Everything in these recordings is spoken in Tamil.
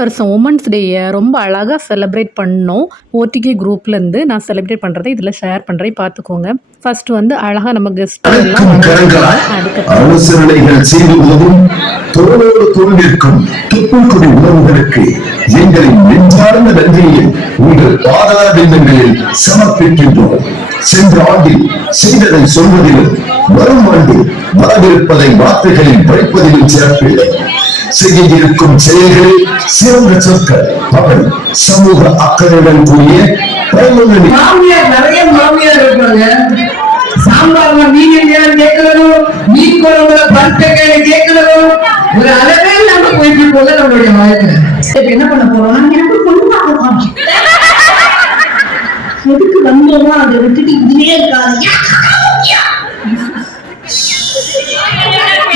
வருஷம் உமன்ஸ் டேயை ரொம்ப அழகாக செலிப்ரேட் பண்ணோம். ஓடிகே குரூப்லேருந்து நான் செலிப்ரேட் பண்ணுறதை இதில் ஷேர் பண்ணுறேன், பார்த்துக்கோங்க. ஃபர்ஸ்ட் வந்து அழகாக நம்ம கெஸ்ட் எல்லாம் அனுசரணைகள் செய்து உதவும் தோளோடு தோள் நிற்கும் துப்புக்குடி உறவுகளுக்கு எங்களின் நெஞ்சார்ந்த நன்றியை உங்கள் பாதாள பிந்தங்களில் சமர்ப்பிக்கின்றோம். சென்ற ஆண்டில் செய்ததை சொல்வதிலும் வரும் ஆண்டில் வரவிருப்பதை வார்த்தைகளில் படிப்பதிலும் சிறப்பில்லை. செய்ய இருக்கும் செயல்களில் சிறந்த சொற்கள் அவள் சமூக அக்கறையுடன் கூடிய மாமியார் நிறைய மாமியார் இருக்காங்க. சாம்பார்ல மீன் நேரம் கேட்கணும், மீன் குழம்புல பருத்தக்காய கேட்கணும். ஒரு அளவே இல்லாம போயிட்டு போல நம்மளுடைய வாழ்க்கை. என்ன பண்ண போறோம்? எனக்கு பொண்ணு பார்க்கலாம். எதுக்கு வந்தோமோ அதை விட்டுட்டு இதுலயே இருக்காது.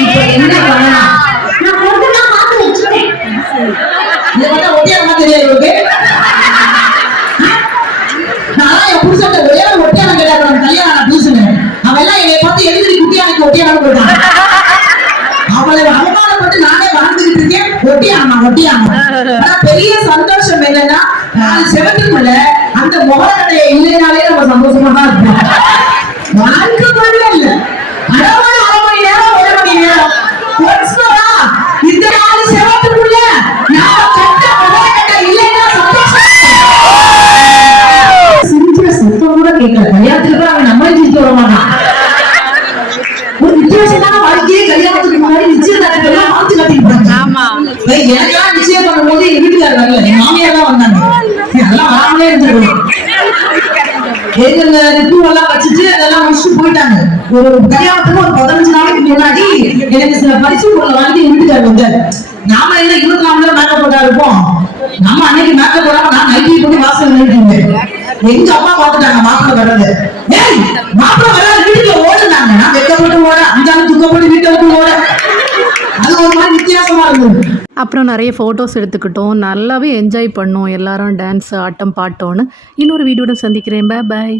இப்ப என்ன பண்ணலாம்? நான் பொண்ணு பார்த்து வச்சுட்டேன். இதை பார்த்தா ஒட்டியாரமா தெரியாது. நான் என் புருஷன் ஒரே ஒரு ஒட்டியான கேட்டாங்க. கல்யாணம் புதுசுன்னு அவன் எல்லாம் என்னை பார்த்து எழுதி குட்டியானுக்கு ஒட்டியான போயிட்டான். அவளை அவமானப்பட்டு நானே வாழ்ந்துகிட்டு இருக்கேன். ஒட்டியானா பெரிய சந்தோஷம் என்னன்னா, நான் செவத்துக்குள்ள அந்த முகக்கட்டையை இல்லைனாலே நம்ம சந்தோஷமா தான் இருப்போம். வாழ்க்கை பண்ணல இல்ல அரை மணி நேரம் 1 மணி நேரம் இந்த நாலு செவத்துக்குள்ள நான் கட்ட முகக்கட்டை இல்லைன்னா சந்தோஷம் சத்தம் கூட கேட்கல. கல்யாணத்துக்கு அவன் நம்ம ஜெயித்து வர மாட்டான். ஒரு வித்தியாசமான வாழ்க்கையே கல்யாணத்துக்கு முன்னாடி நிச்சயதார்த்தம் மாத்தி காட்டிருப்பாங்க. எனக்கெல்லாம் நிச்சயம் பண்ணும் போது எங்க வீட்டுக்காரர் வரல, என் மாமியார் தான் வந்தாங்க. அதெல்லாம் வராமலே இருந்துருக்கணும். பூவெல்லாம் வச்சுட்டு அதெல்லாம் முடிச்சுட்டு போயிட்டாங்க. ஒரு கல்யாணத்துக்கு ஒரு 15 நாளைக்கு முன்னாடி எனக்கு சில பரிசு பொருளை வாங்கி என் வீட்டுக்காரர் வந்தாரு. நாம என்ன 24 மேக்கப் போட்டா இருப்போம். நம்ம அன்னைக்கு மேக்கப் போடாம நான் நைட்டி போட்டு வாசல் நின்றுட்டு எங்க அம்மா பாத்துட்டாங்க மாப்பிள்ள வர்றது. ஏய் மாப்பிள்ள வராது வீட்டுல ஓடுனாங்க. நான் வெக்கப்பட்டு ஓட, அஞ்சாலும் துக்கப்பட்டு வீட்டை விட்டு ஓட. அது ஒரு மாதிரி வித்தியாசமா இருந்தது. அப்புறம் நிறைய ஃபோட்டோஸ் எடுத்துக்கிட்டோம். நல்லாவே என்ஜாய் பண்ணோம் எல்லாரும். டான்ஸ், ஆட்டம், பாட்டோன்னு. இன்னொரு வீடியோட சந்திக்கிறேன். பாய்.